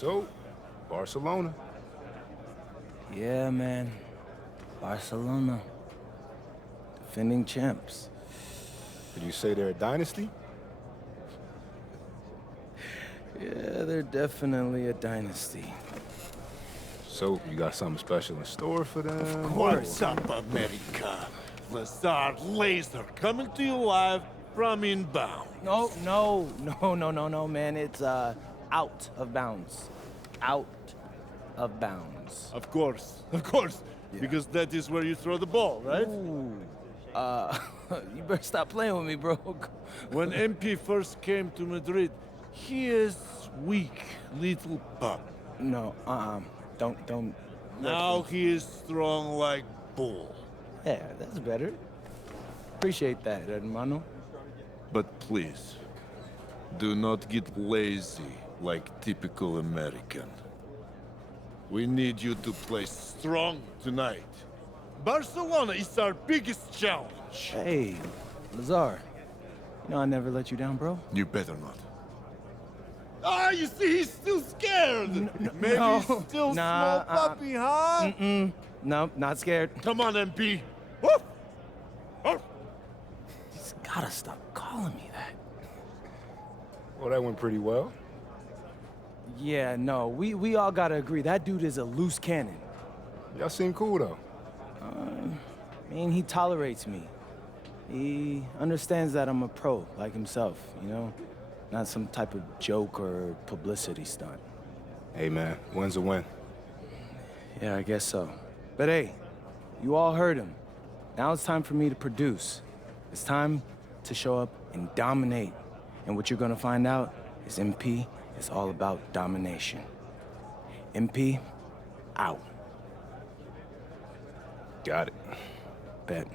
So, Barcelona. Yeah, man. Barcelona. Defending champs. Did you say they're a dynasty? Yeah, they're definitely a dynasty. So, you got something special in store for them? Of course. What's up, America? Lazard Laser coming to you live from inbound. No, man. It's, out of bounds. Out of bounds. Of course. Yeah. Because that is where you throw the ball, right? Ooh. You better stop playing with me, bro. When MP first came to Madrid, he is weak, little pup. No, don't. Now he is strong like bull. Yeah, that's better. Appreciate that, hermano. But please, do not get lazy like typical American. We need you to play strong tonight. Barcelona is our biggest challenge. Hey, Lazar. You know I never let you down, bro. You better not. Ah, you see, he's still scared. Maybe no. he's still Nah, small puppy, huh? No, not scared. Come on, MP. Woof! Woof! He's gotta stop calling me that. Well, that went pretty well. Yeah, no, we all gotta agree. That dude is a loose cannon. Y'all seem cool, though. I mean, he tolerates me. He understands that I'm a pro, like himself, you know? Not some type of joke or publicity stunt. Hey, man, win's a win. Yeah, I guess so. But hey, you all heard him. Now it's time for me to produce. It's time to show up and dominate. And what you're gonna find out is MP is all about domination. MP, out. Got it. Bet.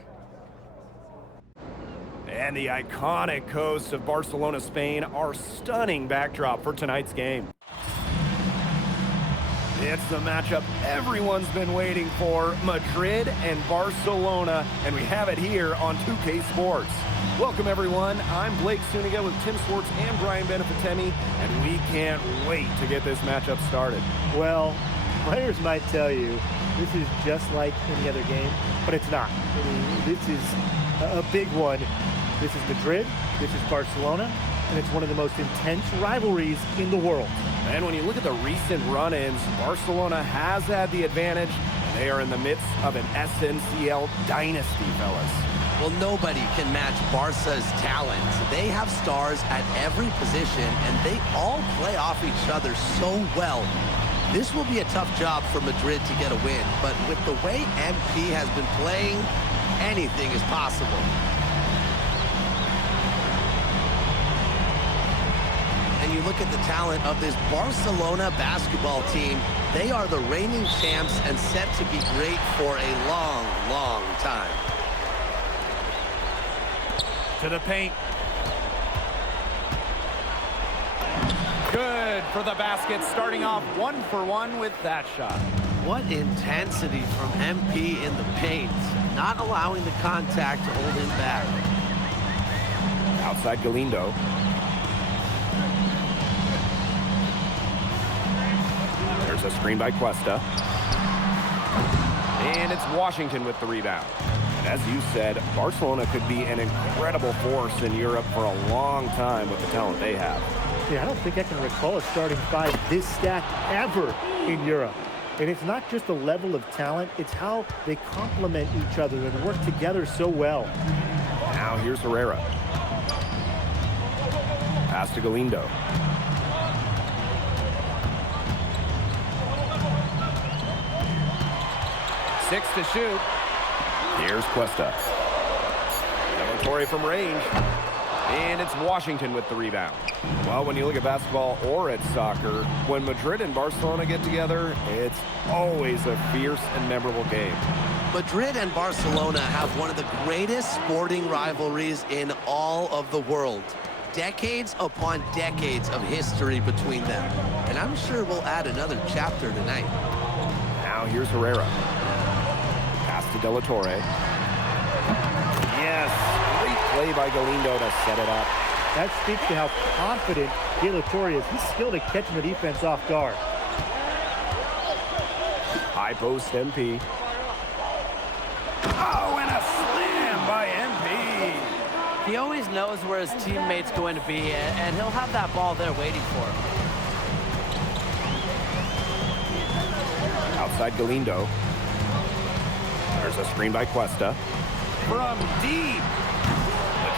And the iconic coast of Barcelona, Spain, our stunning backdrop for tonight's game. It's the matchup everyone's been waiting for, Madrid and Barcelona, and we have it here on 2K Sports. Welcome, everyone. I'm Blake Suniga with Tim Swartz and Brian Benefitemi, and we can't wait to get this matchup started. Well, players might tell you this is just like any other game, but it's not. I mean, this is a big one. This is Madrid, this is Barcelona, and it's one of the most intense rivalries in the world. And when you look at the recent run-ins, Barcelona has had the advantage. They are in the midst of an SNCL dynasty, fellas. Well, nobody can match Barca's talent. They have stars at every position, and they all play off each other so well. This will be a tough job for Madrid to get a win, but with the way MP has been playing, anything is possible. And you look at the talent of this Barcelona basketball team, they are the reigning champs and set to be great for a long, long time. To the paint. Good for the basket, starting off 1-for-1 with that shot. What intensity from MP in the paint, not allowing the contact to hold him back. Outside Galindo. There's a screen by Cuesta. And it's Washington with the rebound. And as you said, Barcelona could be an incredible force in Europe for a long time with the talent they have. Yeah, I don't think I can recall a starting five this stacked ever in Europe. And it's not just the level of talent, it's how they complement each other and work together so well. Now here's Herrera. Pass to Galindo. Six to shoot. Here's Cuesta. Torrey from range. And it's Washington with the rebound. Well, when you look at basketball or at soccer, when Madrid and Barcelona get together, it's always a fierce and memorable game. Madrid and Barcelona have one of the greatest sporting rivalries in all of the world. Decades upon decades of history between them. And I'm sure we'll add another chapter tonight. Now here's Herrera. Pass to De La Torre. Yes, great play by Galindo to set it up. That speaks to how confident De La Torre is. He's skilled at catching the defense off guard. High post MP. Oh, and a slam by MP. He always knows where his teammate's going to be, and he'll have that ball there waiting for him. Outside Galindo. There's a screen by Cuesta. From deep.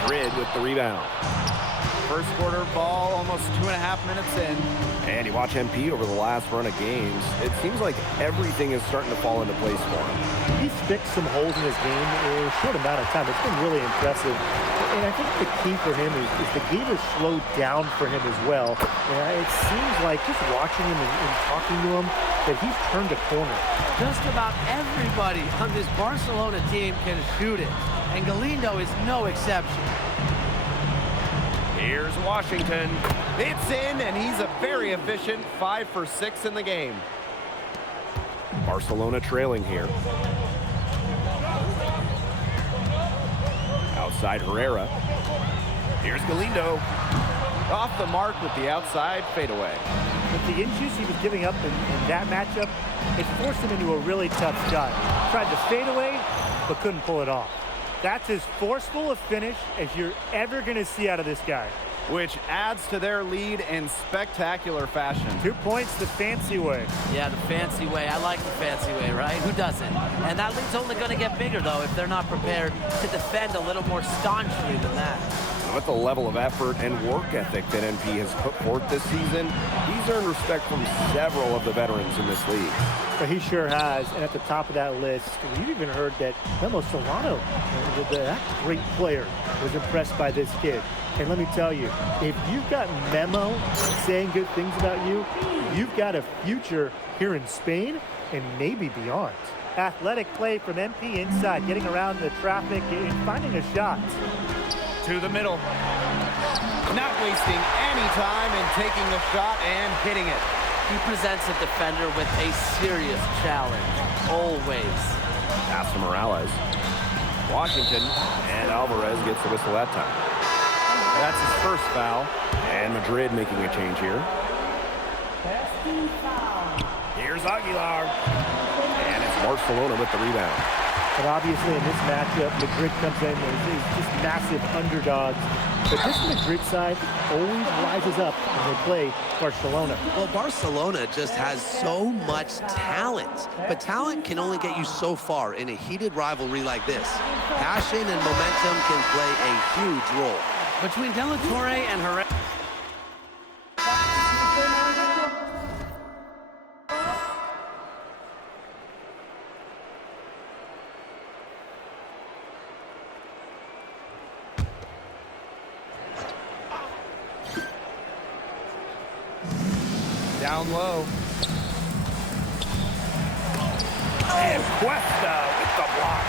Madrid with the rebound. First quarter ball, almost 2.5 minutes in. And you watch MP over the last run of games, it seems like everything is starting to fall into place for him. He's fixed some holes in his game in a short amount of time. It's been really impressive. And I think the key for him is the game has slowed down for him as well. It seems like just watching him and talking to him that he's turned a corner. Just about everybody on this Barcelona team can shoot it, and Galindo is no exception. Here's Washington. It's in, and he's a very efficient 5 for 6 in the game. Barcelona trailing here. Outside Herrera. Here's Galindo. Off the mark with the outside fadeaway. With the inches he was giving up in that matchup, it forced him into a really tough shot. Tried to fade away, but couldn't pull it off. That's as forceful a finish as you're ever going to see out of this guy. Which adds to their lead in spectacular fashion. 2 points the fancy way. Yeah, the fancy way. I like the fancy way, right? Who doesn't? And that lead's only going to get bigger, though, if they're not prepared to defend a little more staunchly than that. With the level of effort and work ethic that MP has put forth this season, he's earned respect from several of the veterans in this league. But he sure has, and at the top of that list, we've even heard that Memo Solano, that great player, was impressed by this kid. And let me tell you, if you've got Memo saying good things about you, you've got a future here in Spain and maybe beyond. Athletic play from MP inside, getting around the traffic and finding a shot. To the middle. Not wasting any time in taking the shot and hitting it. He presents a defender with a serious challenge, always. Pass to Morales. Washington, and Alvarez gets the whistle that time. That's his first foul. And Madrid making a change here. Here's Aguilar. And it's Barcelona with the rebound. But obviously in this matchup, Madrid comes in and is just massive underdogs. But this Madrid side always rises up when they play Barcelona. Well, Barcelona just has so much talent. But talent can only get you so far in a heated rivalry like this. Passion and momentum can play a huge role. Between De La Torre and Herrera. Down low. And Cuesta with the block.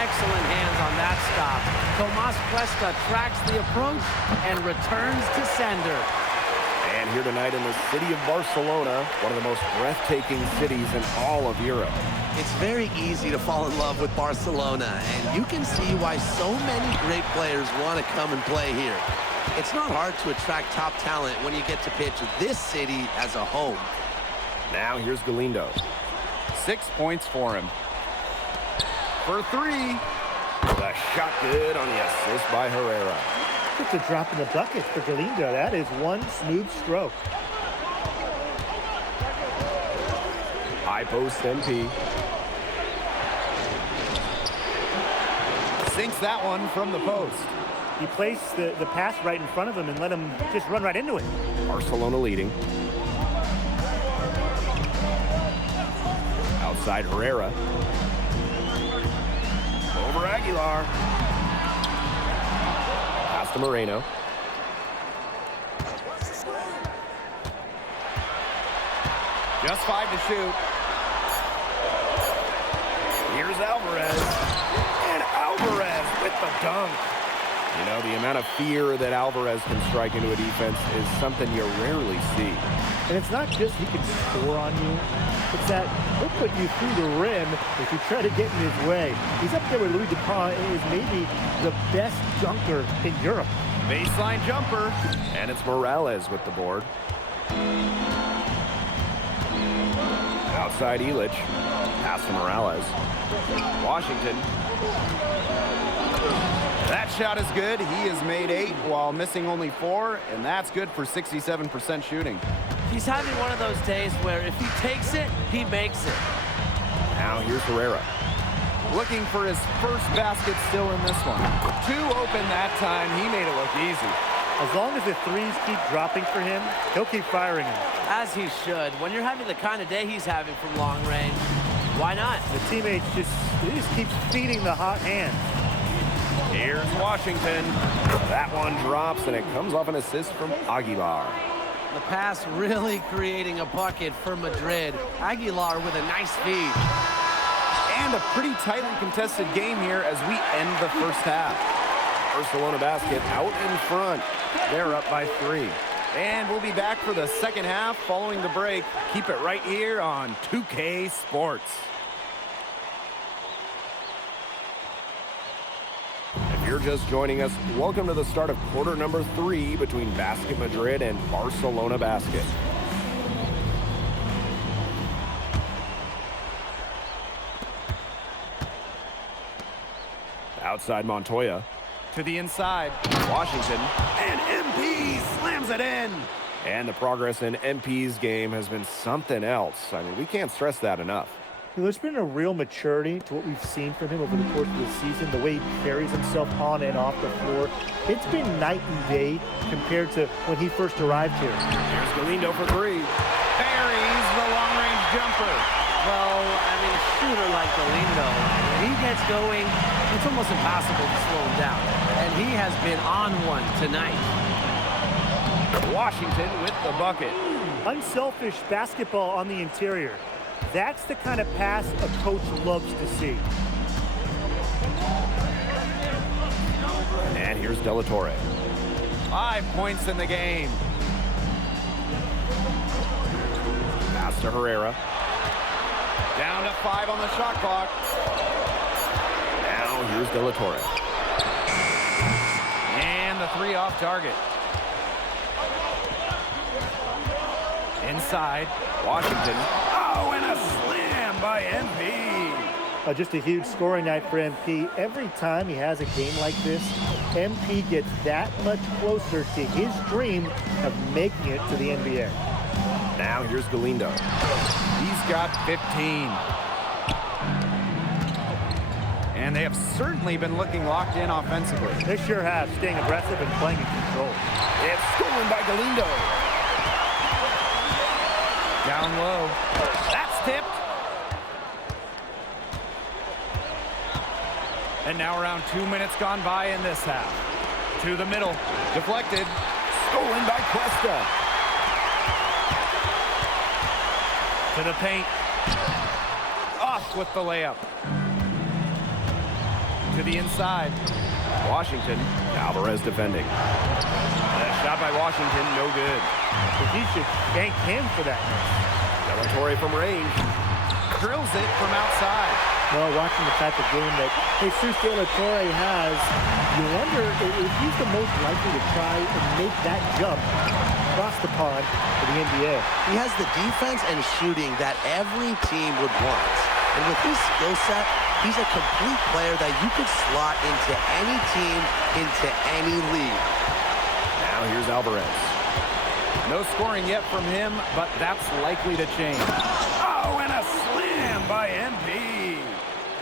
Excellent hands on that stop. Tomas Cuesta tracks the approach and returns to sender. And here tonight in the city of Barcelona, one of the most breathtaking cities in all of Europe. It's very easy to fall in love with Barcelona, and you can see why so many great players want to come and play here. It's not hard to attract top talent when you get to pitch this city as a home. Now here's Galindo. 6 points for him. For 3. The shot good on the assist by Herrera. It's a drop in the bucket for Galindo. That is one smooth stroke. High post MP. Sinks that one from the post. He placed the pass right in front of him and let him just run right into it. Barcelona leading. Outside Herrera. Over Aguilar. Pass to Moreno. Just 5 to shoot. Here's Alvarez. And Alvarez with the dunk. You know, the amount of fear that Alvarez can strike into a defense is something you rarely see. And it's not just he can score on you. It's that he'll put you through the rim if you try to get in his way. He's up there with Louis Dupont and is maybe the best dunker in Europe. Baseline jumper. And it's Morales with the board. Outside Illich. Pass to Morales. Washington. That shot is good. He has made 8 while missing only 4, and that's good for 67% shooting. He's having one of those days where if he takes it, he makes it. Now here's Herrera. Looking for his first basket still in this one. 2 open that time. He made it look easy. As long as the threes keep dropping for him, he'll keep firing them. As he should. When you're having the kind of day he's having from long range, why not? The teammates just keep feeding the hot hand. Here's Washington. That one drops, and it comes off an assist from Aguilar. The pass really creating a bucket for Madrid. Aguilar with a nice feed. And a pretty tightly contested game here as we end the first half. Barcelona basket out in front. They're up by 3. And we'll be back for the second half following the break. Keep it right here on 2K Sports. If you're just joining us, welcome to the start of quarter number 3 between Basket Madrid and Barcelona Basket. Outside Montoya. To the inside. Washington. And MP slams it in. And the progress in MP's game has been something else. I mean, we can't stress that enough. There's been a real maturity to what we've seen from him over the course of the season, the way he carries himself on and off the floor. It's been night and day compared to when he first arrived here. Here's Galindo for 3. Buries the long-range jumper. Well, I mean, a shooter like Galindo, when he gets going, it's almost impossible to slow him down. And he has been on one tonight. Washington with the bucket. Unselfish basketball on the interior. That's the kind of pass a coach loves to see. And here's De La Torre. 5 points in the game. Pass to Herrera. Down to 5 on the shot clock. Now here's De La Torre. And the 3 off target. Inside, Washington. Oh, and a slam by MP. Just a huge scoring night for MP. Every time he has a game like this, MP gets that much closer to his dream of making it to the NBA. Now here's Galindo. He's got 15. And they have certainly been looking locked in offensively. They sure have, staying aggressive and playing in control. It's stolen by Galindo. Down low. That's tipped. And now around 2 minutes gone by in this half. To the middle. Deflected. Stolen by Cuesta. To the paint. Off with the layup. To the inside. Washington. Alvarez defending. That shot by Washington, no good. But he should thank him for that. De La Torre from range. Drills it from outside. Well, watching the type of game that Jesus De La Torre has, you wonder if he's the most likely to try and make that jump across the pond to the NBA. He has the defense and shooting that every team would want. And with his skill set, he's a complete player that you could slot into any team, into any league. Now here's Alvarez. No scoring yet from him, but that's likely to change. Oh, and a slam by MP.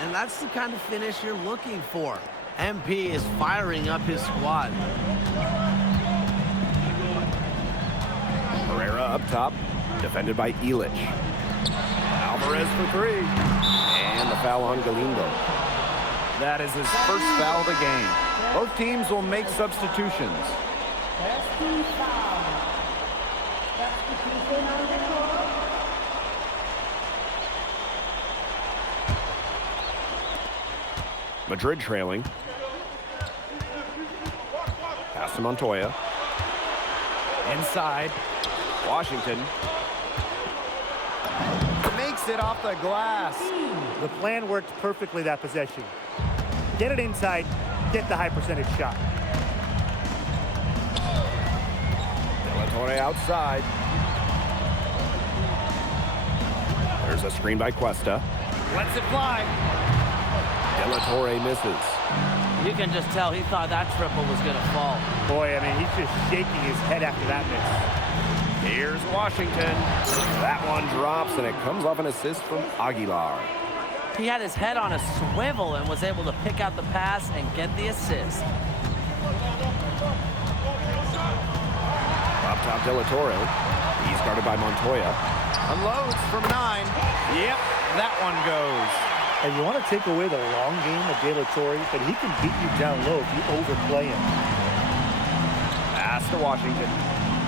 And that's the kind of finish you're looking for. MP is firing up his squad. Herrera up top, defended by Illich. Alvarez for 3. And the foul on Galindo. That is his first foul of the game. Both teams will make substitutions. Madrid trailing. Pass to Montoya. Inside. Washington. Makes it off the glass. The plan worked perfectly that possession. Get it inside, get the high percentage shot. De La Torre outside. There's a screen by Cuesta. Lets it fly. De La Torre misses. You can just tell he thought that triple was going to fall. Boy, I mean, he's just shaking his head after that miss. Here's Washington. That one drops, and it comes off an assist from Aguilar. He had his head on a swivel and was able to pick out the pass and get the assist. Up top, De La Torre. He's guarded by Montoya. Unloads from 9. Yep, that one goes. And you want to take away the long game of De La Torre, but he can beat you down low if you overplay him. Pass to Washington.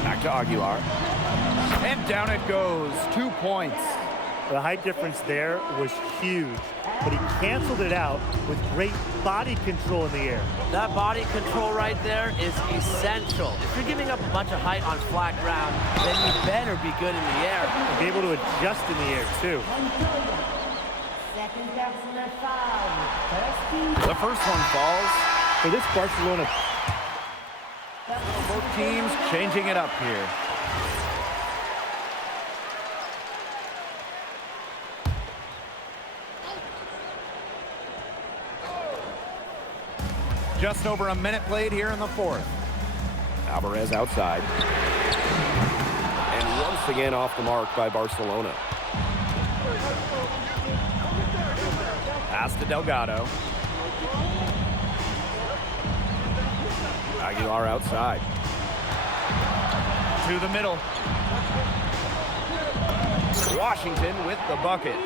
Back to Aguilar. And down it goes. 2 points. The height difference there was huge, but he canceled it out with great body control in the air. That body control right there is essential. If you're giving up a bunch of height on flat ground, then you better be good in the air. And be able to adjust in the air, too. The first one falls. For this Barcelona, Both teams changing it up here. Just over a minute played here in the fourth. Alvarez outside. And once again off the mark by Barcelona. Pass to Delgado. Aguilar outside. To the middle. Washington with the bucket.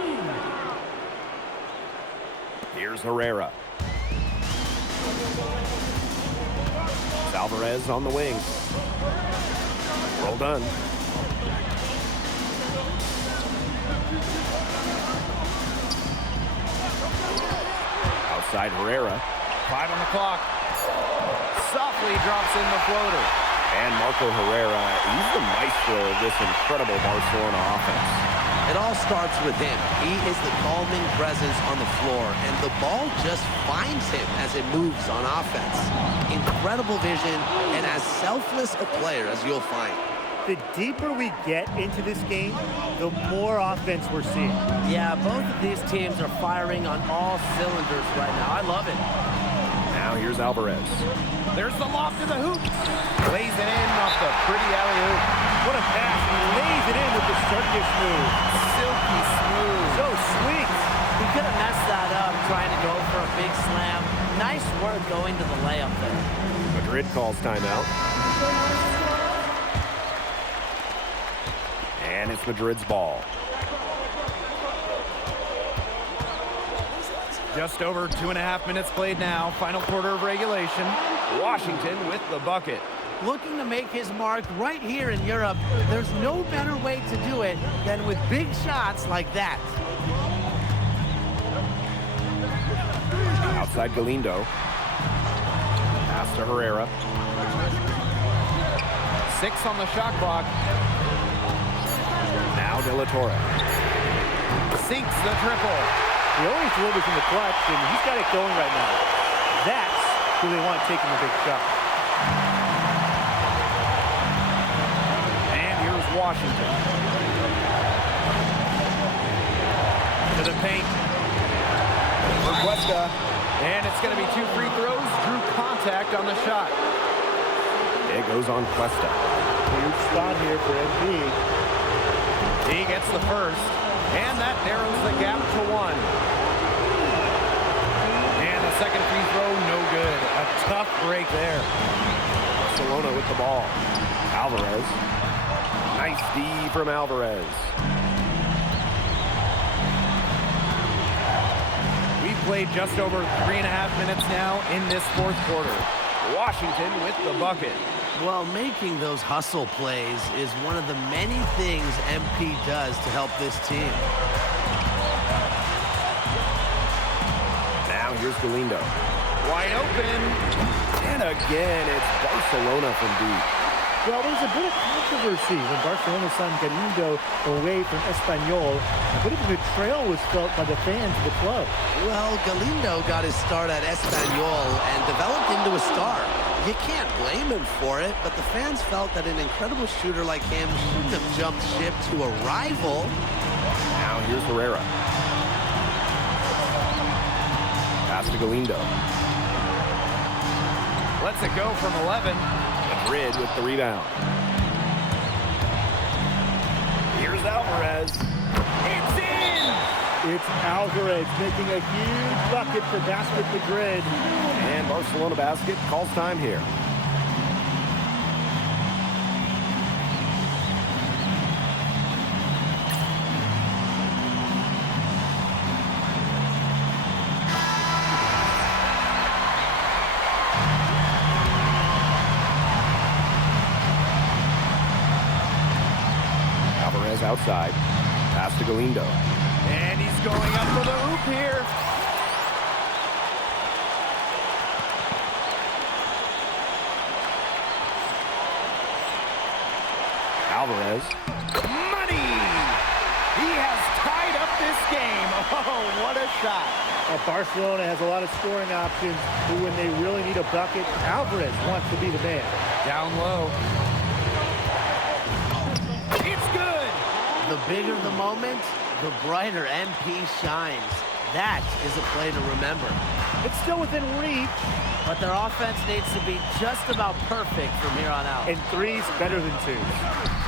Here's Herrera. Alvarez on the wing. Well done. Outside Herrera. 5 on the clock. Softly drops in the floater. And Marco Herrera, he's the maestro of this incredible Barcelona offense. It all starts with him. He is the calming presence on the floor, and the ball just finds him as it moves on offense. Incredible vision, and as selfless a player as you'll find. the deeper we get into this game, the more offense we're seeing. Yeah, both of these teams are firing on all cylinders right now. I love it. Now here's Alvarez. There's the lob to the hoop. Lays it in off the pretty alley-oop. What a pass. He lays it in with the circus move. Silky smooth. So sweet. He could have messed that up trying to go for a big slam. Nice work going to the layup there. Madrid calls timeout. And it's Madrid's ball. Just over 2.5 minutes played now. Final quarter of regulation. Washington with the bucket. Looking to make his mark right here in Europe. There's no better way to do it than with big shots like that. Outside Galindo. Pass to Herrera. 6 on the shot clock. Now De La Torre. Sinks the triple. He always delivers in the clutch, and he's got it going right now. That's who they want taking the big shot. And here's Washington. To the paint. For Cuesta. And it's going to be 2 free throws. Drew contact on the shot. It goes on Cuesta. Huge spot here for MP. He gets the first. And that narrows the gap to 1. And the second free throw, no good. A tough break there. Barcelona with the ball. Alvarez. Nice D from Alvarez. We've played just over 3.5 minutes now in this fourth quarter. Washington with the bucket. Well, making those hustle plays is one of the many things MP does to help this team. Now here's Galindo. Wide open. And again, it's Barcelona from deep. Well, there was a bit of controversy when Barcelona signed Galindo away from Espanyol. A bit of a betrayal was felt by the fans of the club. Well, Galindo got his start at Espanyol and developed into a star. You can't blame him for it, but the fans felt that an incredible shooter like him shouldn't have jumped ship to a rival. Now here's Herrera. Pass to Galindo. Lets it go from 11. Madrid with the rebound. Here's Alvarez. It's in! It's Alvarez making a huge bucket for Basket Madrid. And Barcelona basket calls time here. Alvarez outside. Pass to Galindo. And he's going up for the hoop here. Alvarez. Money! He has tied up this game. Oh, what a shot. Barcelona has a lot of scoring options, but when they really need a bucket, Alvarez wants to be the man. Down low. It's good! The bigger the moment, the brighter MP shines. That is a play to remember. It's still within reach, But their offense needs to be just about perfect from here on out. and three's better than twos.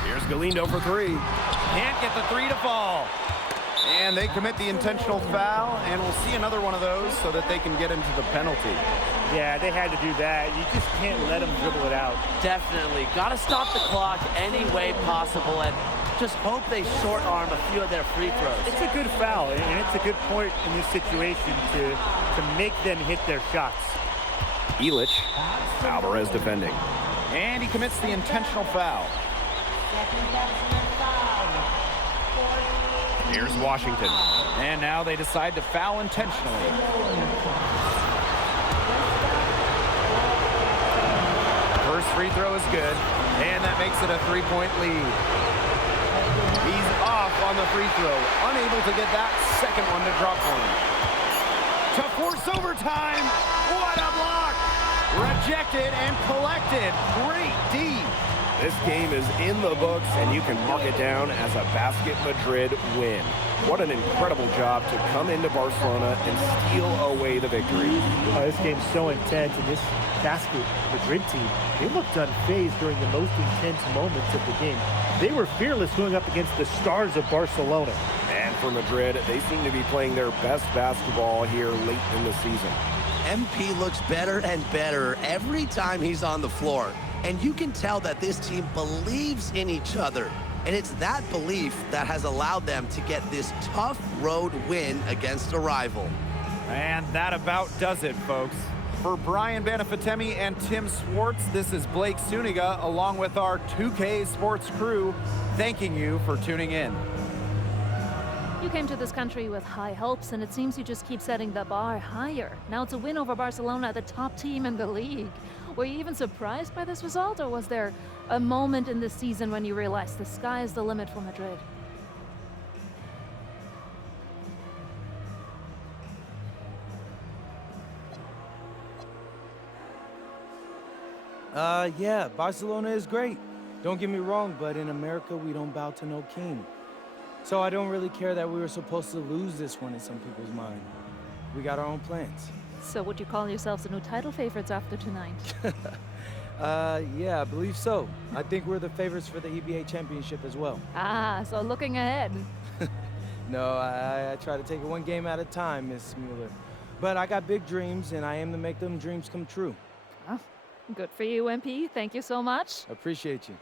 Here's Galindo for three. Can't get the three to fall. And they commit the intentional foul, and we'll see another one of those so that they can get into the penalty. Yeah, they had to do that. You just can't let them dribble it out. Definitely. Got to stop the clock any way possible and just hope they short arm a few of their free throws. It's a good foul, and it's a good point in this situation to make them hit their shots. Elich. Alvarez defending. And he commits the intentional foul. Here's Washington. And now they decide to foul intentionally. First free throw is good, and that makes it a three-point lead. He's off on the free throw, unable to get that second one to drop for him. To force overtime, what a block! Rejected and collected, great D. This game is in the books, and you can mark it down as a Basket Madrid win. What an incredible job to come into Barcelona and steal away the victory. This game's so intense, and this Basket Madrid team, they looked unfazed during the most intense moments of the game. They were fearless going up against the stars of Barcelona. And for Madrid, they seem to be playing their best basketball here late in the season. MP looks better and better every time he's on the floor. And you can tell that this team believes in each other. And it's that belief that has allowed them to get this tough road win against a rival. And that about does it, folks. For Brian Banafitemi and Tim Swartz, this is Blake Suniga, along with our 2K Sports crew, thanking you for tuning in. You came to this country with high hopes, and it seems you just keep setting the bar higher. Now it's a win over Barcelona, the top team in the league. Were you even surprised by this result, or was there a moment in this season when you realized the sky is the limit for Madrid? Yeah, Barcelona is great. Don't get me wrong, but in America, we don't bow to no king. So I don't really care that we were supposed to lose this one in some people's mind. We got our own plans. So would you call yourselves the new title favorites after tonight? Yeah, I believe so. I think we're the favorites for the EBA championship as well. So looking ahead. No, I try to take it one game at a time, Miss Mueller. But I got big dreams, and I aim to make them dreams come true. Good for you, MP. Thank you so much. Appreciate you.